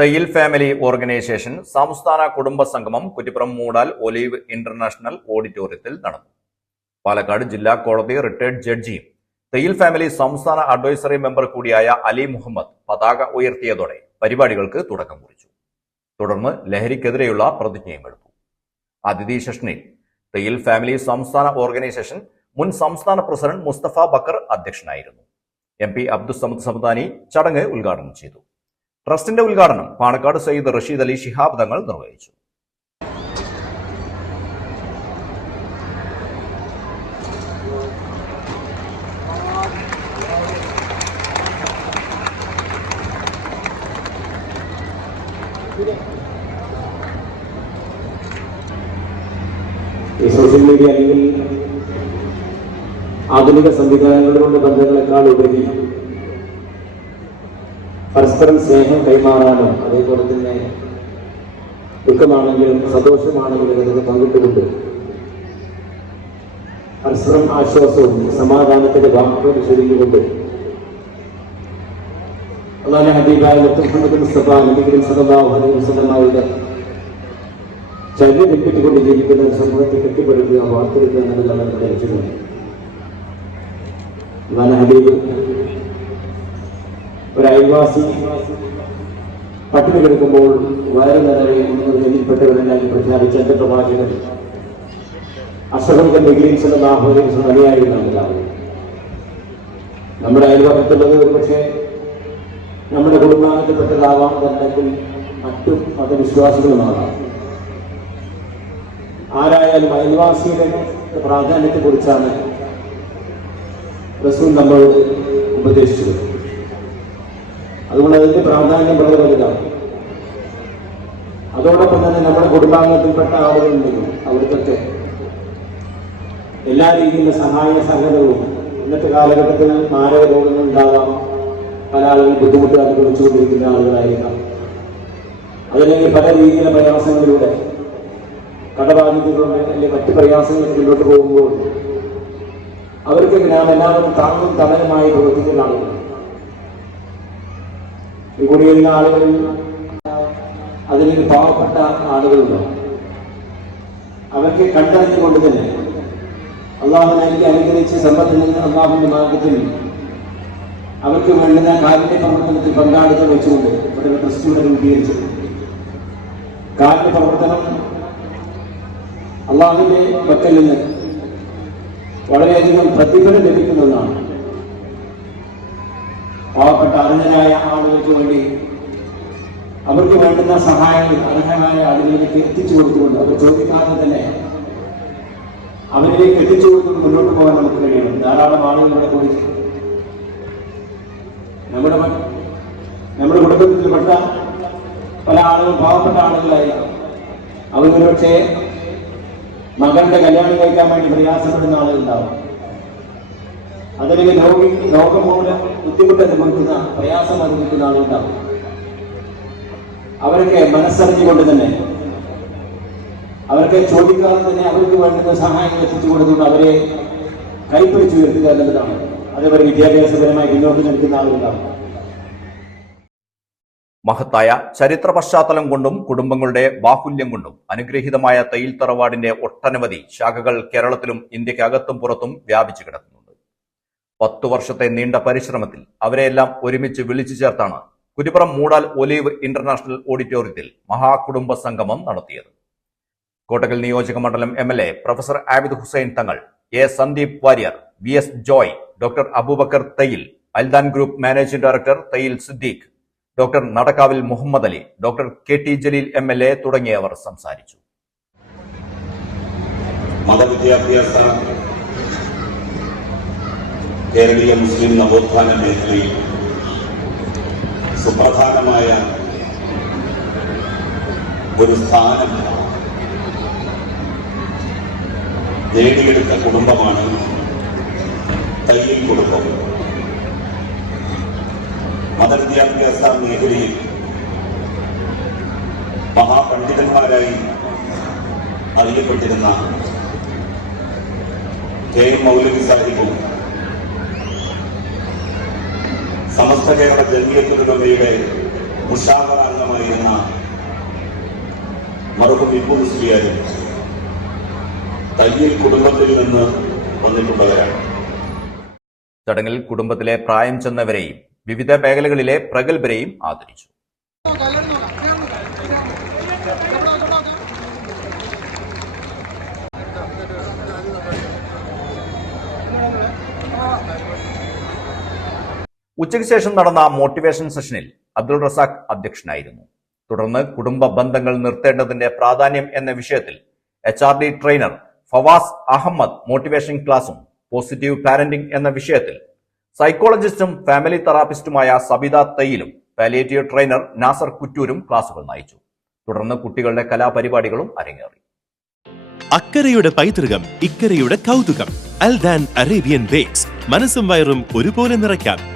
Thayyil family organisation സംസ്ഥാന കുടുംബ സംഗമം കുറ്റിപ്പുറം മൂടാൽ ഒലീവ് ഇന്റർനാഷണൽ ഓഡിറ്റോറിയത്തിൽ നടന്നു. പാലക്കാട് ജില്ലാ കോടതി റിട്ടയർഡ് ജഡ്ജിയും തയ്യിൽ ഫാമിലി സംസ്ഥാന അഡ്വൈസറി മെമ്പർ കൂടിയായ അലി മുഹമ്മദ് പതാക ഉയർത്തിയതോടെ പരിപാടികൾക്ക് തുടക്കം കുറിച്ചു. തുടർന്ന് ലഹരിക്കെതിരെയുള്ള പ്രതിജ്ഞയും എടുത്തു. അതിഥി സെഷനിൽ തയ്യിൽ ഫാമിലി സംസ്ഥാന ഓർഗനൈസേഷൻ മുൻ സംസ്ഥാന പ്രസിഡന്റ് മുസ്തഫ ബക്കർ അധ്യക്ഷനായിരുന്നു. എം പി അബ്ദുസമദ് സമദാനി ചടങ്ങ് ഉദ്ഘാടനം ചെയ്തു. ട്രസ്റ്റിന്റെ ഉദ്ഘാടനം പാണക്കാട് സയ്യിദ് റഷീദ് അലി ശിഹാബ് തങ്ങൾ നിർവഹിച്ചു. സോഷ്യൽ മീഡിയ അല്ലെങ്കിൽ ആധുനിക സംവിധാനങ്ങളിലുള്ള ബന്ധങ്ങളെക്കാൾ ഉപരി പരസ്പരം സ്നേഹം കൈമാറാനും അതേപോലെ തന്നെ ദുഃഖമാണെങ്കിലും സന്തോഷമാണെങ്കിലും അതൊക്കെ പങ്കിട്ടുകൊണ്ട് പരസ്പരം ആശ്വാസവും സമാധാനത്തിന്റെ വാക്കുകൾ ചൊല്ലിക്കൊണ്ട് അള്ളാഹു ഹബീബായ മുഹമ്മദ് മുസ്തഫ നബി സല്ലല്ലാഹു അലൈഹി വസല്ലമയുടെ ചര്യ തെറ്റിക്കൊണ്ട് ജീവിക്കുന്ന സമൂഹത്തെ കെട്ടിപ്പടുക്കുക വാർത്തെടുക്കുക എന്നതാണ് നമ്മുടെ ലക്ഷ്യം. ഹബീബ് ഒരു അയൽവാസി പട്ടിണി കിടക്കുമ്പോൾ വയറു നിറയെ ഗതിയിൽപ്പെട്ടവരെല്ലാം പ്രഖ്യാപിച്ച എന്റെ പ്രവാചകൻ അഷറഫൻ ഡിഗ്രീൻ സല്ലാഹുലിൻ അനുയായിരുന്നതാണ് നമ്മുടെ അയൽവക്കത്തുള്ളത് ഒരു പക്ഷേ നമ്മുടെ കുടുംബാംഗത്തിൽപ്പെട്ടതാവാം അല്ലെങ്കിൽ മറ്റു മതവിശ്വാസികളുമാകാം ആരായാലും അയൽവാസിയുടെ പ്രാധാന്യത്തെ കുറിച്ചാണ് റസൂൽ നമ്മളോട് ഉപദേശിച്ചത്. അതുകൊണ്ട് അതിന്റെ പ്രാധാന്യം വളരെ വലുതാണ്. അതോടൊപ്പം തന്നെ നമ്മുടെ കുടുംബാംഗത്തിൽപ്പെട്ട ആളുകളുണ്ടെങ്കിൽ അവർക്കൊക്കെ എല്ലാ രീതിയിലുള്ള സഹായ സഹകരണവും ഇന്നത്തെ കാലഘട്ടത്തിൽ മാരക രോഗങ്ങൾ ഉണ്ടാകാം. പല ആളുകൾ ബുദ്ധിമുട്ട് അനുഭവിച്ചുകൊണ്ടിരിക്കുന്ന ആളുകളായിരിക്കാം. അതല്ലെങ്കിൽ പല രീതിയിലെ പ്രയാസങ്ങളിലൂടെ കടബാധിതകളുടെ അല്ലെങ്കിൽ മറ്റ് പ്രയാസങ്ങൾ മുന്നോട്ട് പോകുമ്പോൾ അവർക്ക് നാം എല്ലാവരും താങ്ങും തണലുമായി പ്രവർത്തിക്കുന്ന ആളുകൾ? ഈ വരുന്ന ആളുകൾ അതിലേക്ക് പാവപ്പെട്ട ആളുകളുണ്ടോ? അവർക്ക് കണ്ടറിഞ്ഞുകൊണ്ട് തന്നെ അള്ളാഹുനെ എനിക്ക് അനുഗ്രഹിച്ച് സമ്പത്തിൽ നിന്ന് അള്ളാഹുവിന്റെ മാർഗത്തിൽ അവർക്ക് വേണ്ടുന്ന കാരുണ്യ പ്രവർത്തനത്തിൽ പങ്കാളിത്തം വെച്ചുകൊണ്ട് ഇവിടെ ക്രിസ്തുവിനെ രൂപീകരിച്ചു കാരുണ്യ പ്രവർത്തനം അള്ളാഹുവിന്റെ പക്കൽ നിന്ന് വളരെയധികം പ്രതിഫലം ലഭിക്കുന്നതാണ് പാവപ്പെട്ട അർഹരായ ആളുകൾക്ക് വേണ്ടി അവർക്ക് വേണ്ടുന്ന സഹായങ്ങൾ അർഹമായ ആളുകളിലേക്ക് എത്തിച്ചു കൊടുത്തുകൊണ്ട് അവർ ചോദിക്കാതെ തന്നെ അവരിലേക്ക് എത്തിച്ചു കൊടുത്തുകൊണ്ട് മുന്നോട്ട് പോകാൻ നമുക്ക് കഴിയണം. ധാരാളം ആളുകളുടെ കൂടി നമ്മുടെ നമ്മുടെ കുടുംബത്തിൽപ്പെട്ട പല ആളുകൾ പാവപ്പെട്ട ആളുകളായിരിക്കും അവർ പക്ഷേ മകളുടെ കല്യാണം കഴിക്കാൻ വേണ്ടി പ്രയാസപ്പെടുന്ന ആളുകളുണ്ടാവും അതല്ലെങ്കിൽ രോഗി രോഗം മൂലം ബുദ്ധിമുട്ട് അനുഭവിക്കുന്ന പ്രയാസം അനുഭവിക്കുന്ന ആളുണ്ടാവും. അവരൊക്കെ മനസ്സറിഞ്ഞുകൊണ്ട് തന്നെ അവരൊക്കെ ചോദിക്കാതെ തന്നെ അവർക്ക് വേണ്ടുന്ന സഹായങ്ങൾ എത്തിച്ചു കൊടുത്തുകൊണ്ട് അവരെ കൈപ്പിടിച്ച് ഉയർത്തുക എന്നുള്ളതാണ്. അതേപോലെ വിദ്യാഭ്യാസപരമായി മുന്നോട്ട് നിൽക്കുന്ന ആളുണ്ടാവും. മഹത്തായ ചരിത്ര പശ്ചാത്തലം കൊണ്ടും കുടുംബങ്ങളുടെ ബാഹുല്യം കൊണ്ടും അനുഗ്രഹീതമായ തയ്യിൽ തറവാടിന്റെ ഒട്ടനവധി ശാഖകൾ കേരളത്തിലും ഇന്ത്യക്കകത്തും പുറത്തും വ്യാപിച്ചു കിടക്കുന്നുണ്ട് പത്തു വർഷത്തെ നീണ്ട പരിശ്രമത്തിൽ അവരെയെല്ലാം ഒരുമിച്ച് വിളിച്ചു ചേർത്താണ് കുറ്റിപ്പുറം മൂടാൽ ഒലീവ് ഇന്റർനാഷണൽ ഓഡിറ്റോറിയത്തിൽ മഹാകുടുംബ സംഗമം നടത്തിയത്. കോട്ടക്കൽ നിയോജക മണ്ഡലം M L A professor Abid Hussain Thangal A Sandeep Warrier V S Joy doctor Aboobacker Thayyil Aldan group managing director Thayyil Siddique doctor നടക്കാവിൽ Muhammad Ali doctor K T Jaleel M L A തുടങ്ങിയവർ സംസാരിച്ചു. മതവിദ്യാഭ്യാസ കേരളീയ മുസ്ലിം നവോത്ഥാന മേഖലയിൽ സുപ്രധാനമായ ഒരു സ്ഥാനം നേടിയെടുത്ത കുടുംബമാണ് തയ്യൽ കുടുംബം. മതവിദ്യാഭ്യാസ മേഖലയിൽ മഹാപണ്ഡിതന്മാരായി അറിയപ്പെട്ടിരുന്ന കെ എം മൗലവി സാഹിബും സമസ്ത കേരള ജമീയത്തുലമയുടെ മുഷാവറ അംഗമായിരുന്ന മറുപടി വിപ്പു മുസ്ലിയാരും തയ്യൽ കുടുംബത്തിൽ നിന്ന് വന്നിട്ടുള്ളവരാണ്. ചടങ്ങിൽ കുടുംബത്തിലെ പ്രായം ചെന്നവരെയും വിവിധ മേഖലകളിലെ പ്രഗത്ഭരെയും ആദരിച്ചു. ഉച്ചയ്ക്ക് ശേഷം നടന്ന മോട്ടിവേഷൻ സെഷനിൽ അബ്ദുൾ റസാഖ് അധ്യക്ഷനായിരുന്നു. തുടർന്ന് കുടുംബ ബന്ധങ്ങൾ നിർത്തേണ്ടതിന്റെ പ്രാധാന്യം എന്ന വിഷയത്തിൽ H R D trainer Fawas Ahmed motivation ക്ലാസും പോസിറ്റീവ് പാരന്റിംഗ് എന്ന വിഷയത്തിൽ സൈക്കോളജിസ്റ്റും ഫാമിലി തെറാപ്പിസ്റ്റുമായ സബിത തയ്യിലും പാലിയേറ്റീവ് ട്രെയിനർ നാസർ കുറ്റൂരും ക്ലാസുകൾ നയിച്ചു. തുടർന്ന് കുട്ടികളുടെ കലാപരിപാടികളും അരങ്ങേറി. അക്കരയുടെ പൈതൃകം ഇക്കരയുടെ കൗതുകം അൽദാൻ അറേബ്യൻ ബേക്സ്. മനസ്സും വയറും ഒരുപോലെ നിറയ്ക്കാം.